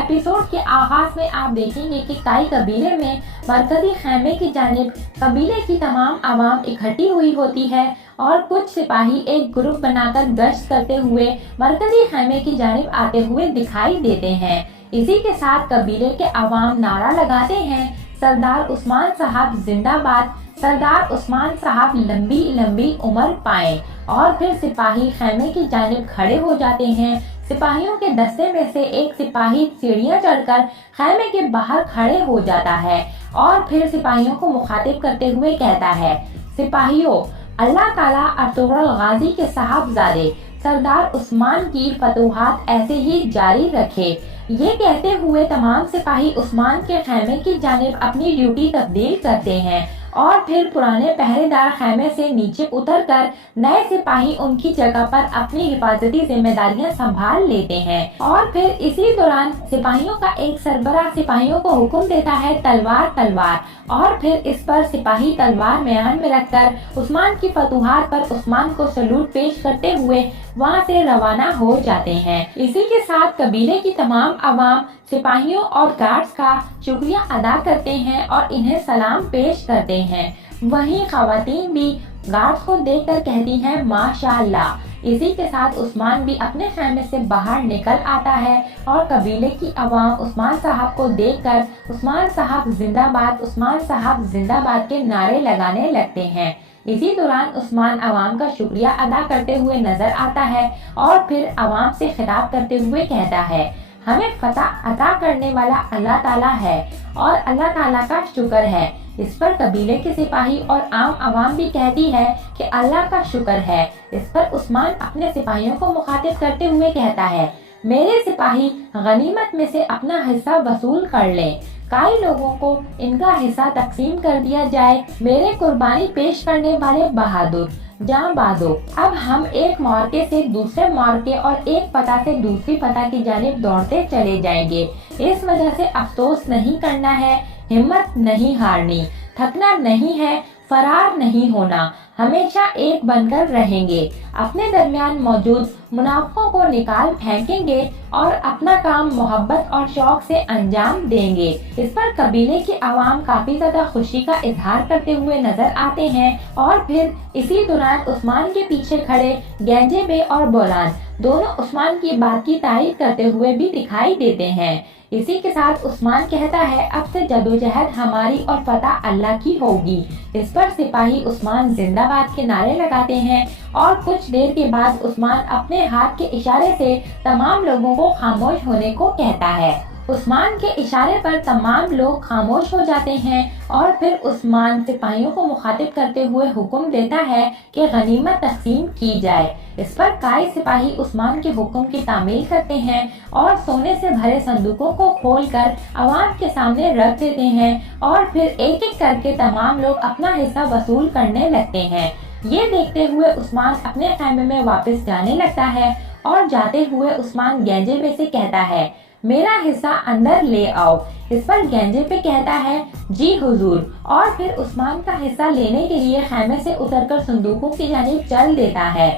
Episode के आगाज में आप देखेंगे कि काई कबीले में मरकजी खैमे की जानिब कबीले की तमाम आवाम इकट्ठी हुई होती है और कुछ सिपाही एक ग्रुप बनाकर गश्त करते हुए मरकजी खैमे की जानिब आते हुए दिखाई देते हैं। इसी के साथ कबीले के आवाम नारा लगाते हैं, सरदार उस्मान साहब जिंदाबाद, सरदार उस्मान साहब लंबी लंबी उम्र पाएं। और फिर सिपाही खैमे की जानिब खड़े हो जाते हैं। सिपाहियों के दस्ते में से एक सिपाही सीढ़ियां चढ़कर खैमे के बाहर खड़े हो जाता है और फिर सिपाहियों को मुखातिब करते हुए कहता है, सिपाहियों, अल्लाह ताला अर्तुगरुल गाजी के साहबजादे सरदार उस्मान की फतूहात ऐसे ही जारी रखे। ये कहते हुए तमाम सिपाही उस्मान के खैमे की जानिब अपनी ड्यूटी तब्दील करते हैं और फिर पुराने पहरेदार खैमे से नीचे उतरकर नए सिपाही उनकी जगह पर अपनी हिफाजती जिम्मेदारियां संभाल लेते हैं। और फिर इसी दौरान सिपाहियों का एक सरबराह सिपाहियों को हुक्म देता है, तलवार तलवार। और फिर इस पर सिपाही तलवार म्यान में रखकर उस्मान की फतूहात पर उस्मान को सलूट पेश करते हुए वहां से रवाना हो जाते हैं। इसी के साथ कबीले की तमाम आवाम सिपाहियों और गार्ड्स का शुक्रिया अदा करते हैं और इन्हें सलाम पेश करते हैं। वहीं खवातीन भी गार्ड्स को देखकर कहती हैं, माशाअल्लाह। इसी के साथ उस्मान भी अपने खैमे से बाहर निकल आता है और कबीले की आवाम उस्मान साहब को देखकर उस्मान साहब जिंदाबाद, उस्मान साहब जिंदाबाद के नारे लगाने लगते हैं। इसी दौरान उस्मान आवाम का शुक्रिया अदा करते हुए नजर आता है और फिर आवाम से खिताब करते हुए कहता है, हमें फतह अता करने वाला अल्लाह ताला है और अल्लाह ताला का शुक्र है। इस पर कबीले के सिपाही और आम आवाम भी कहती है कि अल्लाह का शुक्र है। इस पर उस्मान अपने सिपाहियों को मुखातिब करते हुए कहता है, मेरे सिपाही गनीमत में से अपना हिस्सा वसूल कर लें। कई लोगों को इनका हिस्सा तकसीम कर दिया जाए। मेरे कुर्बानी पेश करने वाले बहादुर जांबाजो, अब हम एक मार्के से दूसरे मार्के और एक पता से दूसरी पता की जानिब दौड़ते चले जाएंगे। इस वजह से अफसोस नहीं करना है, हिम्मत नहीं हारनी, थकना नहीं है, फरार नहीं होना, हमेशा एक बनकर रहेंगे। अपने दरमियान मौजूद मुनाफों को निकाल फेंकेंगे और अपना काम मोहब्बत और शौक से अंजाम देंगे। इस पर कबीले की आवाम काफी ज्यादा खुशी का इजहार करते हुए नजर आते हैं और फिर इसी दौरान उस्मान के पीछे खड़े गेंजे बे और बोलान दोनों उस्मान की बात की तारीफ करते हुए भी दिखाई देते हैं। इसी के साथ उस्मान कहता है, अब से जदोजहद हमारी और फतह अल्लाह की होगी। इस पर सिपाही उस्मान जिंदाबाद के नारे लगाते हैं और कुछ देर के बाद उस्मान अपने हाथ के इशारे से तमाम लोगों को खामोश होने को कहता है। उस्मान के इशारे पर तमाम लोग खामोश हो जाते हैं और फिर उस्मान सिपाहियों को मुखातिब करते हुए हुक्म देता है कि गनीमत तकसीम की जाए। इस पर कई सिपाही उस्मान के हुक्म की तामील करते हैं और सोने से भरे संदूकों को खोलकर आवाम के सामने रख देते हैं और फिर एक एक करके तमाम लोग अपना हिस्सा वसूल करने लगते हैं। ये देखते हुए उस्मान अपने खैमे में वापस जाने लगता है और जाते हुए उस्मान गेंजे से कहता है, मेरा हिस्सा अंदर ले आओ। इस पर गेंजे पे कहता है, जी हुजूर। और फिर उस्मान का हिस्सा लेने के लिए खैमे से उतरकर संदूकों की जानिब चल देता है।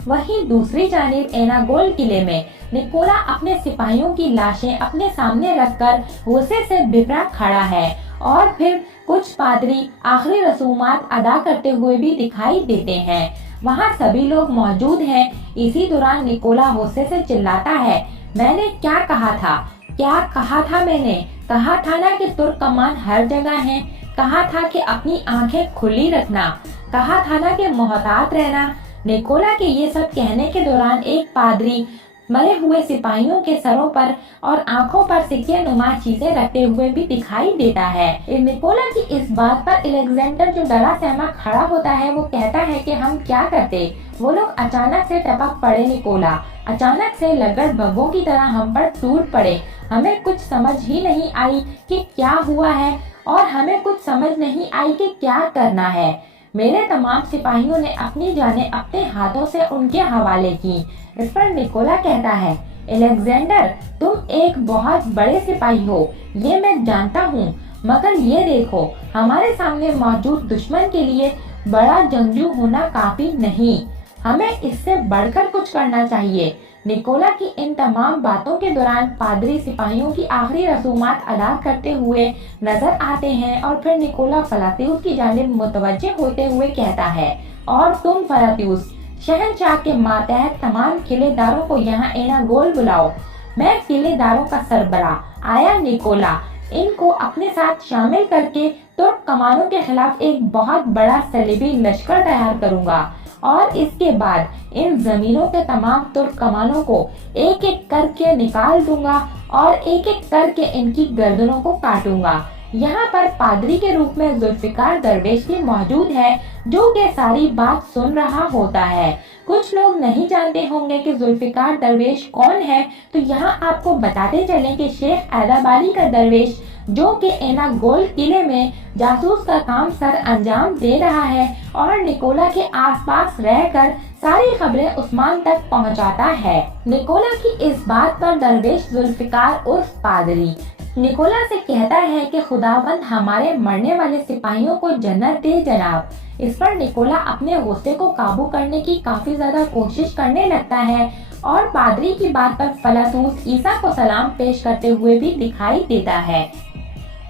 वहीं दूसरी जानिब एनागोल किले में निकोला अपने सिपाहियों की लाशें अपने सामने रखकर गुस्से से बिपरा खड़ा है और फिर कुछ पादरी आखिरी रसूमात अदा करते हुए भी दिखाई देते हैं। वहां सभी लोग मौजूद हैं। इसी दौरान निकोला गुस्से से चिल्लाता है, मैंने क्या कहा था? क्या कहा था? मैंने कहा था ना कि तुर्क कमान हर जगह है। कहा था कि अपनी आंखें खुली रखना। कहा था ना कि मोहतात रहना। निकोला के ये सब कहने के दौरान एक पादरी मरे हुए सिपाहियों के सरों पर और आंखों पर सिक्के नुमा चीजें रखते हुए भी दिखाई देता है। निकोला की इस बात पर अलेक्जेंडर जो डरा सहमा खड़ा होता है वो कहता है कि हम क्या करते। वो लोग अचानक से टपक पड़े निकोला, अचानक से लगड़ बग्गों की तरह हम पर टूट पड़े। हमें कुछ समझ ही नहीं आई कि क्या हुआ है और हमें कुछ समझ नहीं आई कि क्या करना है। मेरे तमाम सिपाहियों ने अपनी जानें अपने हाथों से उनके हवाले की। इस पर निकोला कहता है, अलेक्जेंडर, तुम एक बहुत बड़े सिपाही हो, ये मैं जानता हूँ, मगर ये देखो, हमारे सामने मौजूद दुश्मन के लिए बड़ा जंगजू होना काफी नहीं, हमें इससे बढ़कर कुछ करना चाहिए। निकोला की इन तमाम बातों के दौरान पादरी सिपाहियों की आखिरी रसूमात अदा करते हुए नजर आते हैं और फिर निकोला फलातियुस की जानिब मुतवज्जे होते हुए कहता है, और तुम फलातियुस, शहंशाह के मातहत तमाम किलेदारों को यहाँ एना गोल बुलाओ। मैं किलेदारों का सरबराह आया निकोला, इनको अपने साथ शामिल करके तुर्क कमानों के खिलाफ एक बहुत बड़ा सलीबी लश्कर तैयार करूंगा और इसके बाद इन जमीनों के तमाम तुर्क कमानों को एक एक करके निकाल दूंगा और एक एक करके इनकी गर्दनों को काटूंगा। यहाँ पर पादरी के रूप में जुल्फिकार दरवेश भी मौजूद है, जो कि सारी बात सुन रहा होता है। कुछ लोग नहीं जानते होंगे कि जुल्फिकार दरवेश कौन है, तो यहाँ आपको बताते चलें कि शेख ऐदाबाली का दरवेश, जो कि एना गोल किले में जासूस का काम सर अंजाम दे रहा है और निकोला के आसपास रहकर सारी खबरें उस्मान तक पहुंचाता है। निकोला की इस बात पर दरवेश जुल्फिकार उर्फ पादरी निकोला से कहता है कि खुदावंद हमारे मरने वाले सिपाहियों को जन्नत दे जनाब। इस पर निकोला अपने गुस्से को काबू करने की काफी ज्यादा कोशिश करने लगता है और पादरी की बात पर फलातूस ईसा को सलाम पेश करते हुए भी दिखाई देता है।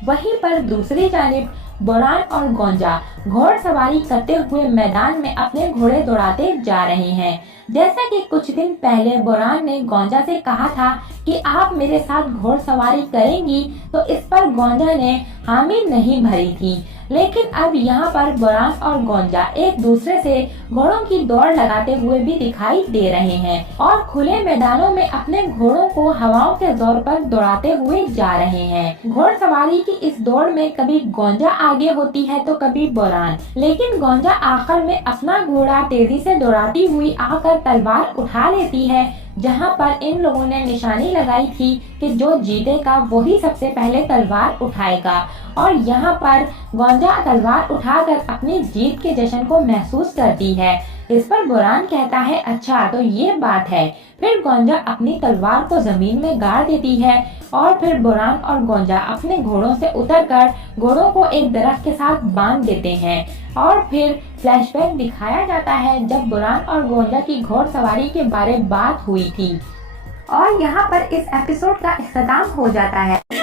वहीं पर दूसरी जानिब बोरान और गोंजा घोड़सवारी करते हुए मैदान में अपने घोड़े दौड़ाते जा रहे हैं। जैसा कि कुछ दिन पहले बोरान ने गोंजा से कहा था कि आप मेरे साथ घोड़सवारी करेंगी, तो इस पर गोंजा ने हामी नहीं भरी थी। लेकिन अब यहाँ पर बोरान और गोंजा एक दूसरे से घोड़ों की दौड़ लगाते हुए भी दिखाई दे रहे हैं और खुले मैदानों में अपने घोड़ों को हवाओं के जोर पर दौड़ाते हुए जा रहे हैं। घोड़सवारी की इस दौड़ में कभी गोंजा आगे होती है तो कभी बोरान, लेकिन गोंजा आखिर में अपना घोड़ा तेजी से दौड़ाती हुई आकर तलवार उठा लेती है, जहां पर इन लोगों ने निशानी लगाई थी कि जो जीतेगा वही सबसे पहले तलवार उठाएगा। और यहाँ पर गोंजा तलवार उठाकर अपनी जीत के जश्न को महसूस करती है। इस पर बोरान कहता है, अच्छा तो ये बात है। फिर गोंजा अपनी तलवार को जमीन में गाड़ देती है और फिर बोरान और गोंजा अपने घोड़ों से उतरकर घोड़ों को एक दरख्त के साथ बांध देते हैं और फिर फ्लैशबैक दिखाया जाता है जब बोरान और गोंजा की घोड़सवारी के बारे बात हुई थी। और यहाँ पर इस एपिसोड का इख्तिताम हो जाता है।